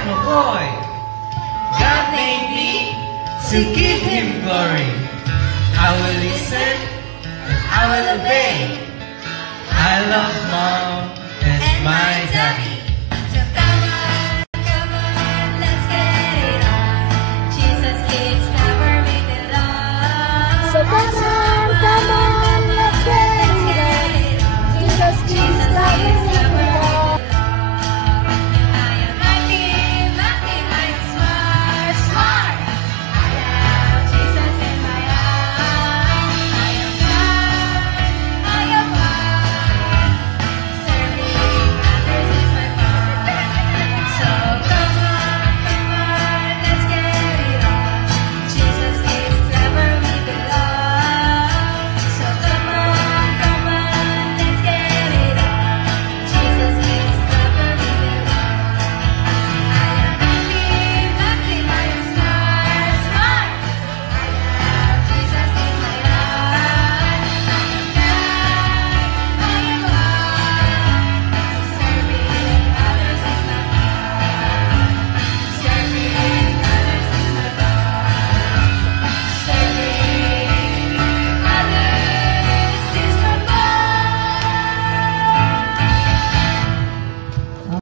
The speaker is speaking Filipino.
I'm a boy. God made me to give him glory. I will listen, I will obey. I love mom and my daddy.